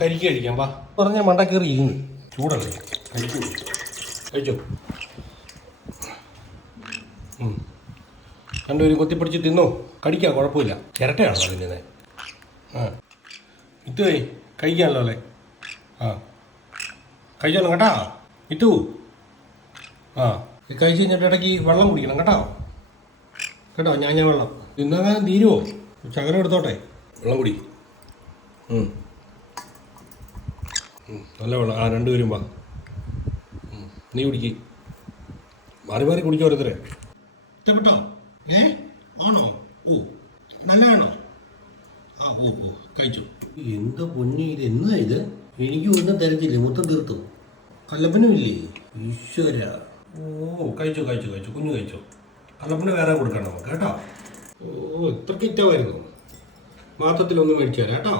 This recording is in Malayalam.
കരിക്ക് കഴിക്കാം വാ പറഞ്ഞ മണ്ട കയറി ഇരുന്ന് ചൂടല്ലേ കഴിക്കൂ കഴിച്ചോ. രണ്ടുപേരും കൊത്തിപ്പിടിച്ച് തിന്നോ. കടിക്കാം കുഴപ്പമില്ല. ചിരട്ടയാണോ അതിൻ്റെ? ആ ഇത്തുവേ കഴിക്കാമല്ലോ അല്ലേ? ആ കഴിച്ചോളൂ കേട്ടോ ഇത്തു. ആ കഴിച്ച് കഴിഞ്ഞിട്ട് ഇടയ്ക്ക് വെള്ളം കുടിക്കണം കേട്ടോ. കേട്ടോ ഞാൻ വെള്ളം തിന്നാൻ തീരുമോ? ശകലം എടുത്തോട്ടെ. വെള്ളം കുടി. നല്ല വെള്ളം. ആ രണ്ടുപേരും വാ. നീ കുടിക്ക്. മാറി മാറി കുടിക്കോ ഓരോരുത്തരെ. ഇഷ്ടപ്പെട്ടോ? ആണോ? ഓ നല്ലതാണോ? ആ ഓ കഴിച്ചു. എന്താ പൊന്നി ഇത്? എന്നാ ഇത്? എനിക്ക് ഒന്നും തരത്തില്ലേ? മൊത്തം തീർത്തു. കല്ലപ്പനും ഇല്ലേ? ഈശ്വര. ഓ കഴിച്ചു കഴിച്ചു കഴിച്ചു. കുഞ്ഞു കഴിച്ചു. കല്ലപ്പന് വേറെ കൊടുക്കണം നമുക്ക് കേട്ടോ. ഓ ഇത്രയ്ക്ക് ഇറ്റമായിരുന്നു. മാത്രത്തിലൊന്നും മേടിച്ചു തരാം കേട്ടോ.